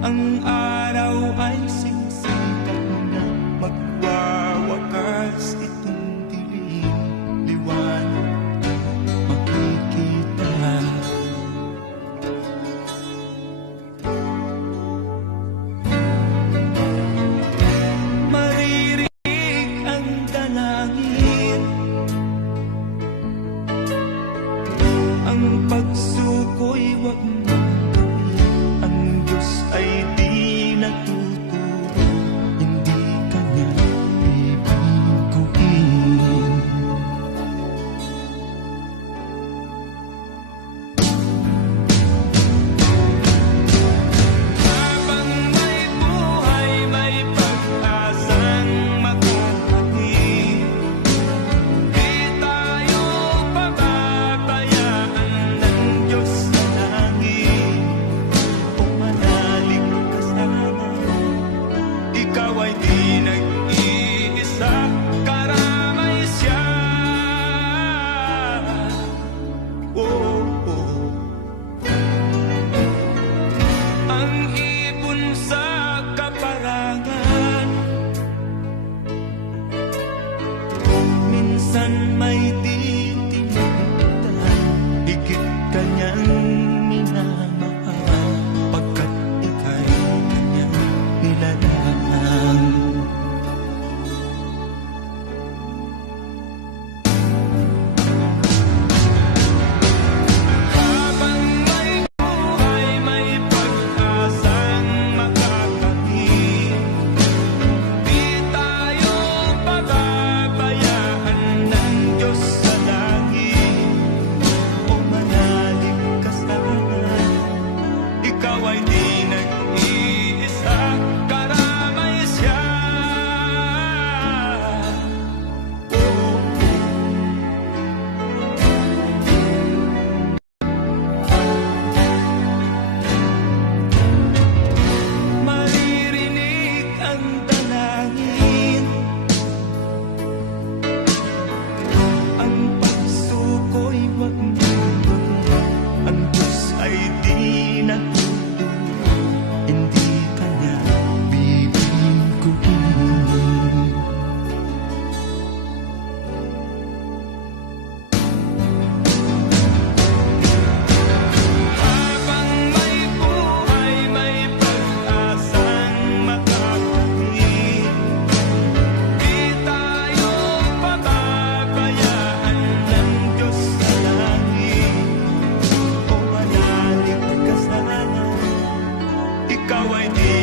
Ang araw ay singsikat na magwawakas itong dilim. Liwanag makikita. Maririnig ang dalangin, ang pagsuko'y wag mong gawin. Ang Diyos ay di natuturo, hindi ka niya bibiguin. Habang may buhay, may pag-asang makakain. Di tayo pababayaan ng Diyos sa langit. Kung manalig ka sana, ikaw ay di nag-iisa, karamay siya. Oh, oh. Ang ibon sa kaparangan, minsan may di tinagdan. Higit ka niyang minamahal, pagkat ika'y kanyang nilalang. Habang may buhay, may pag-asang makakain. Di tayo pababayaan ng Diyos sa langit. O manalig ka sana, ikaw ay di nag-iisa, karamay siya. Oh, maririnig ang dalangin, ang pagsuko'y wag mong gawin. Ang Diyos ay di natuturo, hindi ka niya bibiguin. Habang may buhay, may pag-asang makakain. Di tayo pababayaan ng Diyos sa langit. O manalig ka sana, ikaw ay di